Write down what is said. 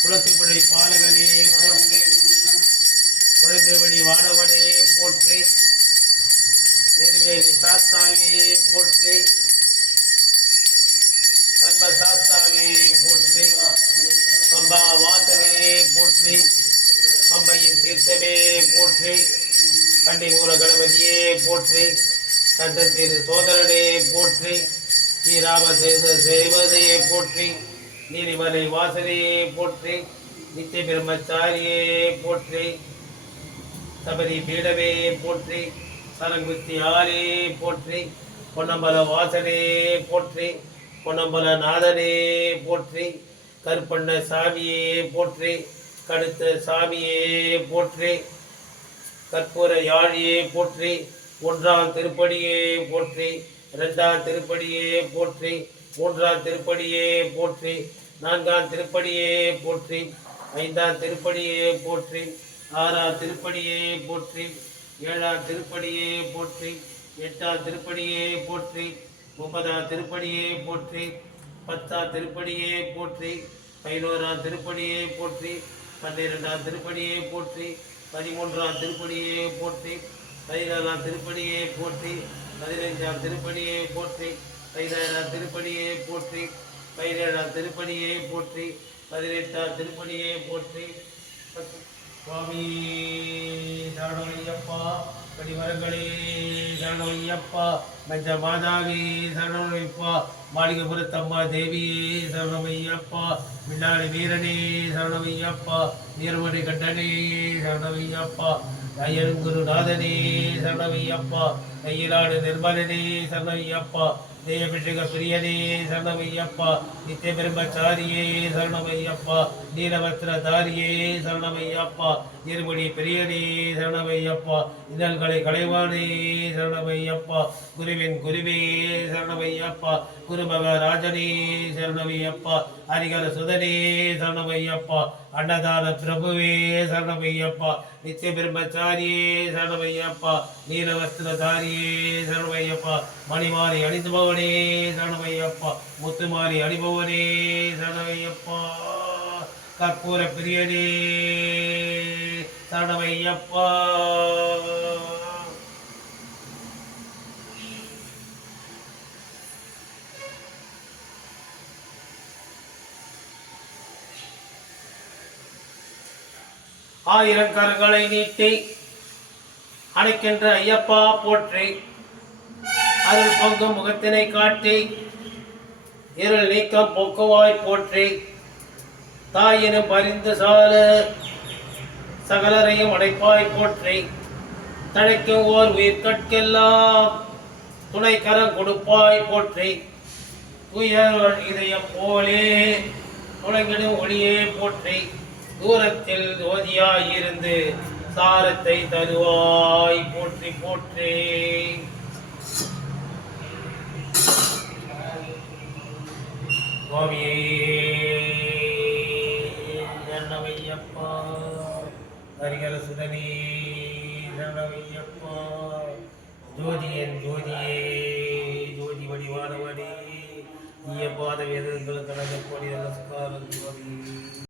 குளத்துப்படை பாலகனே போற்றி, குழந்தைவடி வானவனே போற்றி, நெருவேலி சாஸ்தாவே போற்றி, சர்வ சாஸ்தாவே போற்றி, பம்பா வாசனே போற்றி, பம்பையின் தீர்த்தமே போற்றி, கண்டிமூல கணபதியே போற்றி, கண்டத்தின் சோதரனே போற்றி, ஸ்ரீராம சேவதையே போற்றி, நீலிமலை வாசனையே போற்றி, நித்திய பிரம்மச்சாரியே போற்றி, சபரி பீடமே போற்றி, சரங்குத்தி ஆலே போற்றி, பொன்னம்பல வாசனே போற்றி, பொன்னம்பல நாதனே போற்றி, கருப்பண்ண சாமியே போற்றி, கடுத்த சாமியே போற்றி, கற்பூர யாழியே போற்றி, ஒன்றாம் திருப்படியே போற்றி, இரண்டாம் திருப்படியே போற்றி, மூன்றாம் திருப்படியே போற்றி, நான்காம் திருப்படியே போற்றி, ஐந்தாம் திருப்படியே போற்றி, ஆறாம் திருப்படியே போற்றி, ஏழாம் திருப்படியே போற்றி, எட்டாம் திருப்படியே போற்றி, ஒன்பதாம் திருப்படியே போற்றி, பத்தாம் திருப்படியே போற்றி, 11ஆம் திருப்படியே போற்றி, 12ஆம் திருப்படியே போற்றி, 13ஆம் திருப்படியே போற்றி, 14ஆம் திருப்படியே போற்றி, 15ஆம் திருப்படியே போற்றி, 16ஆம் திருப்படியே போற்றி, 17ஆம் திருப்படியே போற்றி, 18ஆம் திருப்படியே போற்றி. சுவாமி சரணமையப்பா, படிவரங்களே சரணமையப்பா, மஞ்ச மாதாவி சரணமையப்பா, மாளிகைபுரத்தம்மா தேவியே சரணமையப்பா, மின்னாடி வீரனே சரணமையப்பா, வீரமணி கண்டனே சரணமையப்பா, ஐயருங்குருநாதனே சரணமையப்பா, கையிலாடு நிர்மலனே சரணமையப்பா, தேயபிஷேக பிரியனே சரணமையப்பா, நித்திய பிரம்மச்சாரியே சரணமையப்பா, நீலவஸ்திரதாரியே சரணமையப்பா, இருமுடி பிரியனே சரணமையப்பா, இதழ்களை களைவானே சரணமையப்பா, குருவின் குருவே சரணமையப்பா, குருமகராஜனே சரணமையப்பா, ஹரிகர சுதனே சரணமையப்பா, அன்னதான பிரபுவே சரணமையப்பா, நித்திய பிரம்மச்சாரியே சரணமையப்பா, நீலவஸ்திரதாரியே சரணமையப்பா, மணிமாரி அணிந்துபவனே சரணமையப்பா, முத்துமாரி அணிபவனே சரணமையப்பா, கற்பூர பிரியனே சரணமையப்பா. ஆயிரக்கரங்களை நீட்டி அணைக்கின்ற ஐயப்பா போற்றி, அருள் பொங்கும் முகத்தினை காட்டி இருள் நீக்கம் போக்குவாய் போற்றி, தாயினும் பரிந்து சால சகலரையும் அடைப்பாய் போற்றி, தழைக்கும் ஓர் உயிர்கட்கெல்லாம் துணை கரம் கொடுப்பாய் போற்றி, துயர் இதயம் போலே துளங்கிடும் ஒளியே போற்றி, தூரத்தில் ஜோதியாயிருந்து சாரத்தை தருவாய் போற்றி போற்றி. சுவாமியே சரணமையப்பா, ஹரிகர சுதனே சரணமையப்பா, ஜோதியன் ஜோதியே ஜோதி வடிவானவனே, நீய பாத வேதங்களுக்கு நடந்த கோடி நமஸ்காரம் சுவாமி.